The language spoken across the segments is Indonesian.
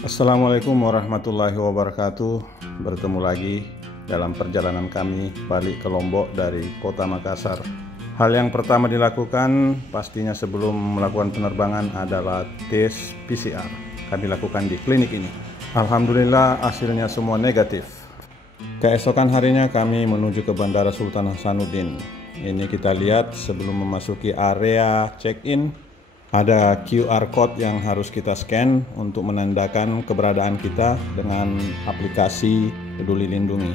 Assalamualaikum warahmatullahi wabarakatuh. Bertemu lagi dalam perjalanan kami balik ke Lombok dari kota Makassar. Hal yang pertama dilakukan pastinya sebelum melakukan penerbangan adalah tes PCR. Kami lakukan di klinik ini. Alhamdulillah hasilnya semua negatif. Keesokan harinya kami menuju ke Bandara Sultan Hasanuddin. Ini kita lihat sebelum memasuki area check-in, ada QR code yang harus kita scan untuk menandakan keberadaan kita dengan aplikasi Peduli Lindungi.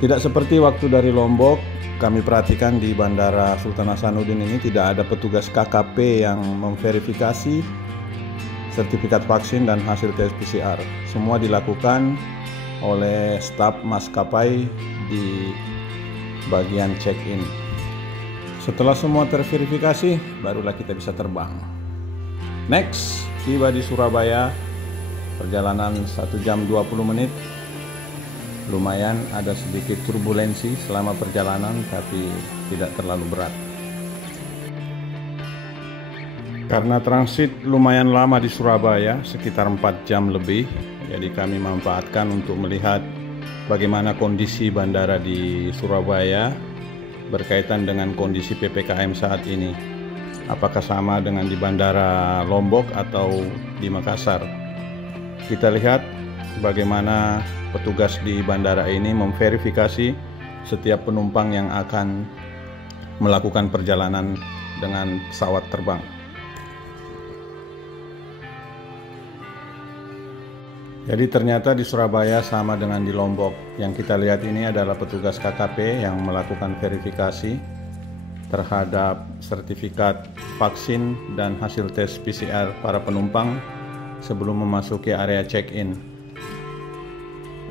Tidak seperti waktu dari Lombok, kami perhatikan di Bandara Sultan Hasanuddin ini tidak ada petugas KKP yang memverifikasi sertifikat vaksin dan hasil tes PCR. Semua dilakukan oleh staf maskapai di bagian check-in. Setelah semua terverifikasi, barulah kita bisa terbang. Next, tiba di Surabaya, perjalanan 1 jam 20 menit. Lumayan ada sedikit turbulensi selama perjalanan, tapi tidak terlalu berat. Karena transit lumayan lama di Surabaya, sekitar 4 jam lebih, jadi kami manfaatkan untuk melihat bagaimana kondisi bandara di Surabaya berkaitan dengan kondisi PPKM saat ini. Apakah sama dengan di Bandara Lombok atau di Makassar? Kita lihat bagaimana petugas di bandara ini memverifikasi setiap penumpang yang akan melakukan perjalanan dengan pesawat terbang. Jadi ternyata di Surabaya sama dengan di Lombok. Yang kita lihat ini adalah petugas KKP yang melakukan verifikasi terhadap sertifikat vaksin dan hasil tes PCR para penumpang sebelum memasuki area check-in.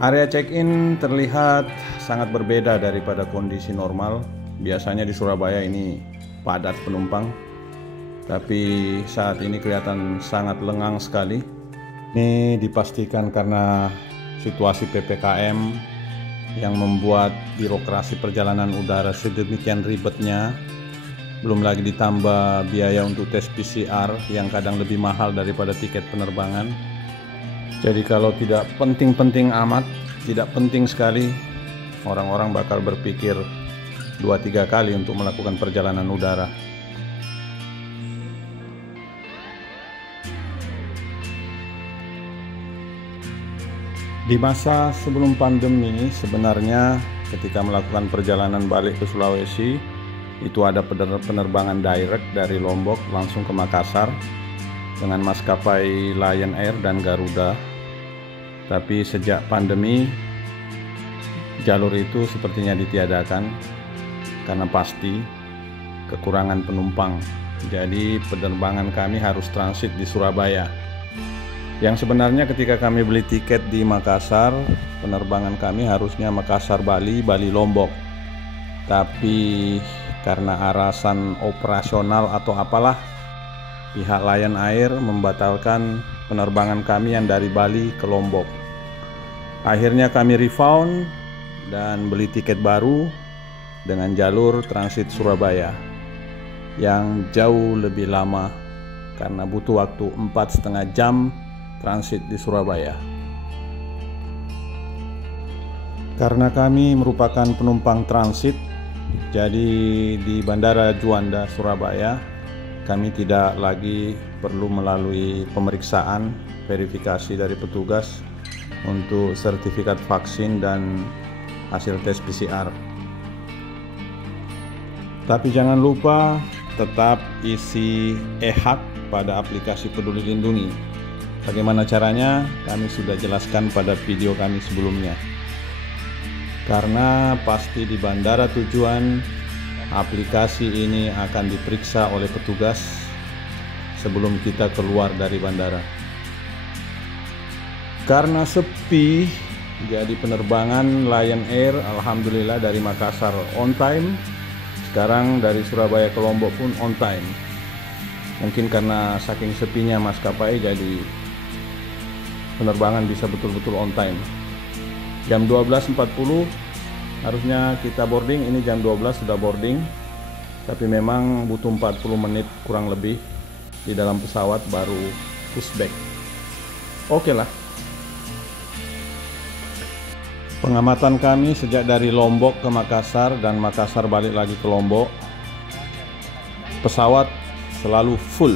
Area check-in terlihat sangat berbeda daripada kondisi normal. Biasanya di Surabaya ini padat penumpang, tapi saat ini kelihatan sangat lengang sekali. Ini dipastikan karena situasi PPKM yang membuat birokrasi perjalanan udara sedemikian ribetnya. Belum lagi ditambah biaya untuk tes PCR yang kadang lebih mahal daripada tiket penerbangan. Jadi kalau tidak penting-penting amat, tidak penting sekali, orang-orang bakal berpikir 2-3 kali untuk melakukan perjalanan udara. Di masa sebelum pandemi, sebenarnya ketika melakukan perjalanan balik ke Sulawesi, itu ada penerbangan direct dari Lombok langsung ke Makassar dengan maskapai Lion Air dan Garuda. Tapi sejak pandemi, jalur itu sepertinya ditiadakan karena pasti kekurangan penumpang. Jadi penerbangan kami harus transit di Surabaya. Yang sebenarnya ketika kami beli tiket di Makassar, penerbangan kami harusnya Makassar-Bali, Bali-Lombok. Tapi karena alasan operasional atau apalah, pihak Lion Air membatalkan penerbangan kami yang dari Bali ke Lombok. Akhirnya kami refund dan beli tiket baru dengan jalur transit Surabaya yang jauh lebih lama karena butuh waktu 4,5 jam transit di Surabaya. Karena kami merupakan penumpang transit, jadi di Bandara Juanda Surabaya kami tidak lagi perlu melalui pemeriksaan verifikasi dari petugas untuk sertifikat vaksin dan hasil tes PCR. Tapi jangan lupa tetap isi e-hak pada aplikasi Peduli Lindungi. Bagaimana caranya? Kami sudah jelaskan pada video kami sebelumnya. Karena pasti di bandara tujuan, aplikasi ini akan diperiksa oleh petugas sebelum kita keluar dari bandara. Karena sepi, jadi penerbangan Lion Air alhamdulillah dari Makassar on time. Sekarang dari Surabaya ke Lombok pun on time. Mungkin karena saking sepinya maskapai, jadi penerbangan bisa betul-betul on time. Jam 12.40 harusnya kita boarding, ini jam 12 sudah boarding. Tapi memang butuh 40 menit kurang lebih di dalam pesawat baru pushback. oke lah. Pengamatan kami sejak dari Lombok ke Makassar dan Makassar balik lagi ke Lombok, pesawat selalu full.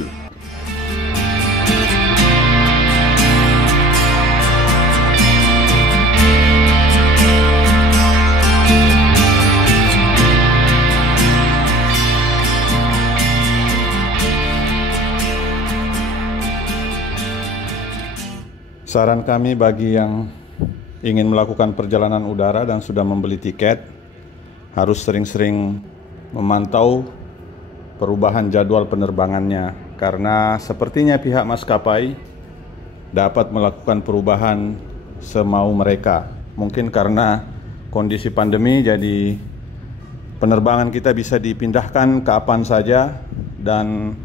Saran kami bagi yang ingin melakukan perjalanan udara dan sudah membeli tiket, harus sering-sering memantau perubahan jadwal penerbangannya, karena sepertinya pihak maskapai dapat melakukan perubahan semau mereka. Mungkin karena kondisi pandemi, jadi penerbangan kita bisa dipindahkan kapan saja. Dan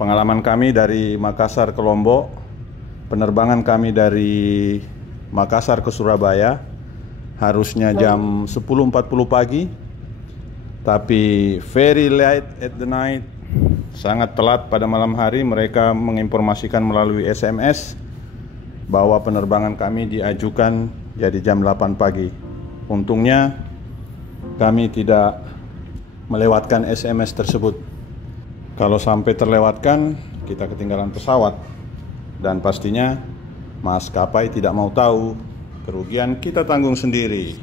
pengalaman kami dari Makassar ke Lombok, penerbangan kami dari Makassar ke Surabaya harusnya jam 10.40 pagi, tapi very late at the night, sangat telat pada malam hari. Mereka menginformasikan melalui SMS bahwa penerbangan kami diajukan jadi jam 8 pagi. Untungnya kami tidak melewatkan SMS tersebut. Kalau sampai terlewatkan, kita ketinggalan pesawat. Dan pastinya maskapai tidak mau tahu, kerugian kita tanggung sendiri.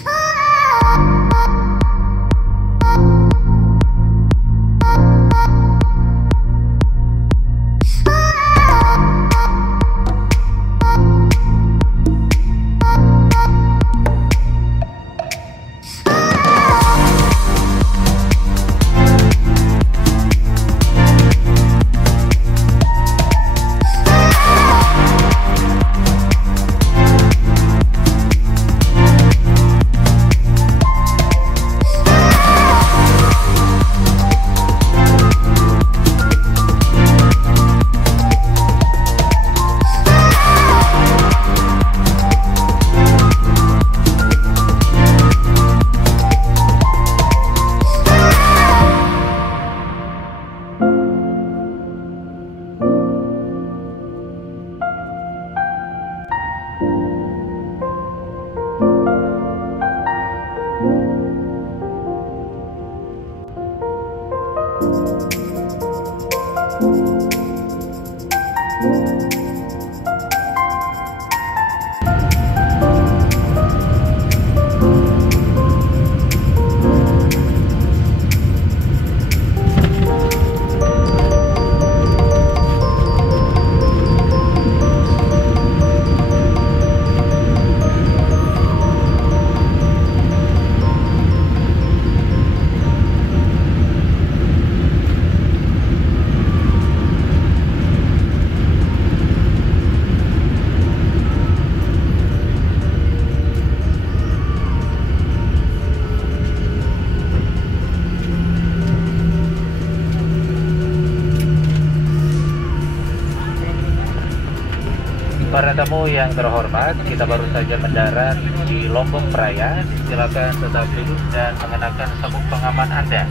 Para tamu yang terhormat, kita baru saja mendarat di Lombok Praia. Silakan tetap duduk dan mengenakan sabuk pengaman Anda.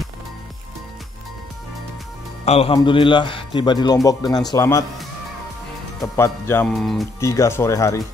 Alhamdulillah tiba di Lombok dengan selamat, tepat jam 3 sore hari.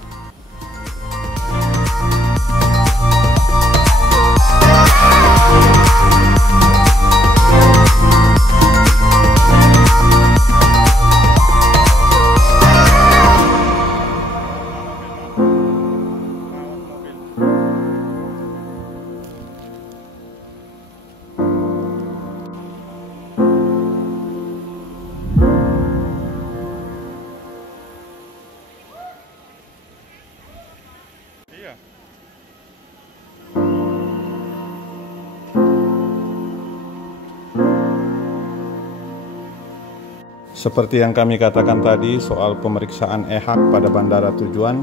Seperti yang kami katakan tadi soal pemeriksaan EHAK pada bandara tujuan,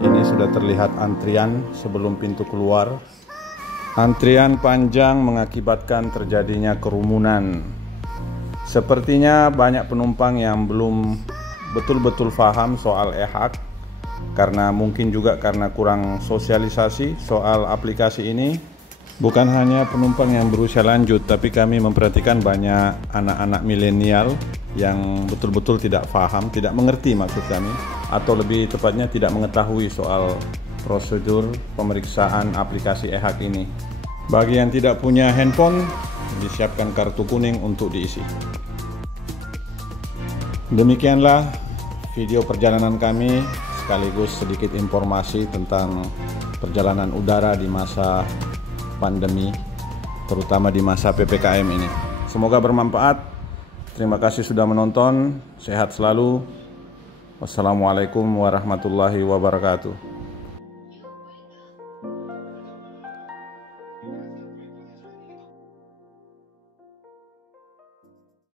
ini sudah terlihat antrian sebelum pintu keluar. Antrian panjang mengakibatkan terjadinya kerumunan. Sepertinya banyak penumpang yang belum betul-betul paham soal EHAK, karena mungkin juga karena kurang sosialisasi soal aplikasi ini. Bukan hanya penumpang yang berusia lanjut, tapi kami memperhatikan banyak anak-anak milenial yang betul-betul tidak paham, tidak mengerti maksud kami atau lebih tepatnya tidak mengetahui soal prosedur pemeriksaan aplikasi e-hak ini. Bagi yang tidak punya handphone, disiapkan kartu kuning untuk diisi. Demikianlah video perjalanan kami, sekaligus sedikit informasi tentang perjalanan udara di masa pandemi, terutama di masa PPKM ini. Semoga bermanfaat. Terima kasih sudah menonton. Sehat selalu. Wassalamualaikum warahmatullahi wabarakatuh.